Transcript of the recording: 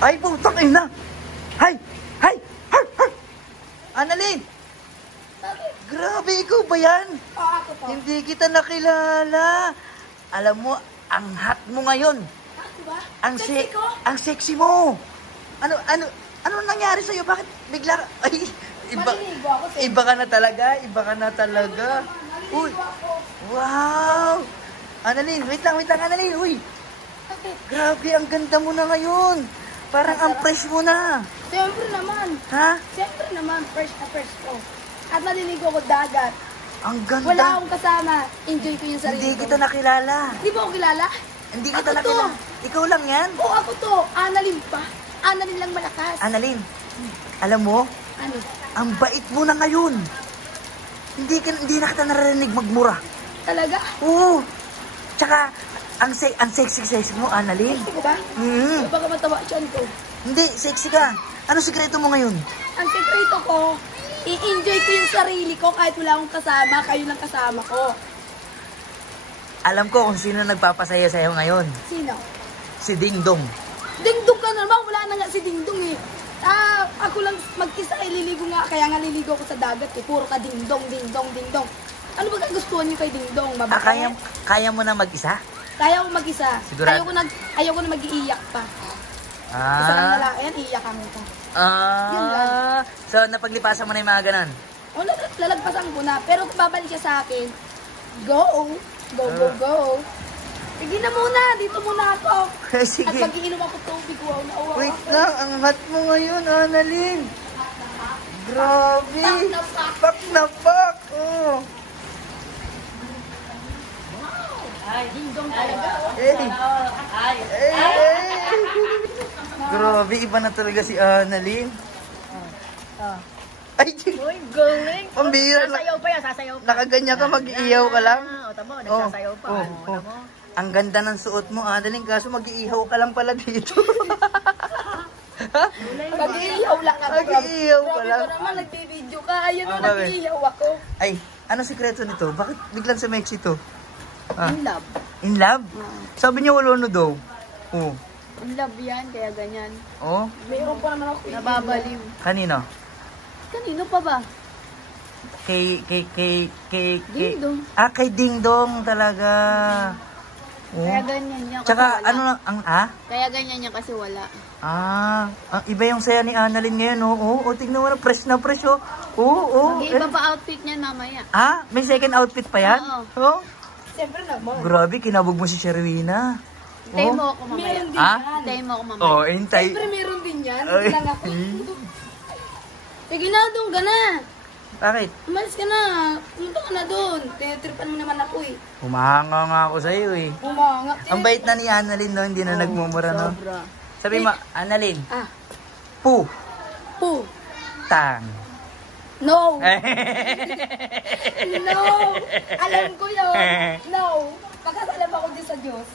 Ay, putang ina! Hay! Hay! Har! Har! Annalyn! Grabe, ikaw ba yan? Oo, ako po. Hindi kita nakilala. Alam mo, ang hot mo ngayon. Ako ba? Ang Sexy ko? ang sexy mo. Ano nangyari sa'yo? Bakit bigla ka? Ay, Maliligo ako, sexy. iba ka na talaga. Iba ka na talaga. Uy, Maliligo ako. wow! Annalyn, wait lang, Annalyn. Uy, Bakit? grabe, ang ganda mo na ngayon. Parang ang fresh mo na. Siyempre naman. Ha? Siyempre naman, fresh na fresh ko. At naliligo ko dagat. Ang ganda. Wala akong kasama. Enjoy ko yung sarili Hindi ko. kita nakilala. Hindi mo ako kilala? Hindi Ako kita to. nakilala. Ikaw lang yan? Oo, ako to. Annalyn pa. Annalyn lang malakas. Annalyn, alam mo, Ano? ang bait mo na ngayon. Hindi na kita narinig magmura. Talaga? Oo. Tsaka, ang sexy mo, Annalyn. Gusto ko ba? Baka matawa siyan ko. Hindi, sexy ka. Ano sikreto mo ngayon? Ang sekreto ko, i-enjoy ko yung sarili ko kahit wala akong kasama. Kayo lang kasama ko. Alam ko kung sino nagpapasaya sa'yo ngayon. Sino? Si Ding Dong. Dingdong ka naman. Wala na nga si Dingdong eh. Ako lang mag-isa ililigo nga. Kaya nga liligo ko sa dagat eh. Puro ka dingdong, dingdong, dingdong. Ano ba kagustuhan niyo kay Dingdong? Babae? Kaya mo na mag-isa? Kaya ko mag-isa. Sigurado? Ayaw ko na mag-iiyak pa. Isa lang nala, ayan, iiyakan mo ka. Yun lang. So, napaglipasan mo na yung mga ganon? O, lalagpasan ko na. Pero kung babalik siya sa akin, go. Go, go, go. Sige na muna, dito muna ako. Sige. At mag-iinom ako tubig. Wow, nauwa Wait ako. lang, ang hot mo ngayon, Annalyn. Grabe. Pak na pak. Pak na pak. Oh. Ay, Dingdong talaga. Grabe, iba na talaga si Annalyn. Ay, Uy, galing. pambira lang. Sasayaw pa yan, sasayaw pa. Nakaganyan ka, mag-iihaw ka lang. O, tamo, nagsasayaw pa. Oh, O, tamo. Ang ganda ng suot mo, Annalyn, kaso mag-iihaw ka lang pala dito. Mag-iihaw lang ako. Mag-iihaw ka lang. Grabe ka naman, nagbibideo ka. Ayan o, Bakit? nag-iihaw ako. Ay, ano sikreto nito? Bakit biglang sa Mexico? In love. In love? Sabi niya wala na daw. Oh. In love yan, kaya ganyan. Oh? Mayroon pa naman ako. Nababaliw. Kanino? Kanino pa ba? Kay Ding Dong. kay Ding Dong talaga. Oh. Kaya ganyan niya kasi Tsaka wala. ano lang, Kaya ganyan niya kasi wala. Iba yung saya ni Annalyn ngayon, oh. Oh, tingnan mo na, fresh na fresh, oh. Oh. Mag-iiba pa outfit niyan mamaya. May second outfit pa yan? Oo. Oh. Siyempre naman. Grabe, kinabog mo si Sherwina. Hintayin mo ako mamaya. Meron din Ha? yan. Hintayin mo ako mamaya. Oh, hintay. Siyempre meron din yan. Ay. Hindi lang ako. Sige na, doon ka na. Bakit? Umalis ka na. Pumunta ka na doon. Tinitripan mo naman ako eh. Humahanga nga ako sa'yo, eh. Umanga. Ang bait na ni Annalyn, no? Hindi na nagmumura, no? Sobra. Sabi mo, Annalyn, Ah. pu, Pu. tang. No. No. Alam ko yun. No. Pagkasalam ako din sa Diyos.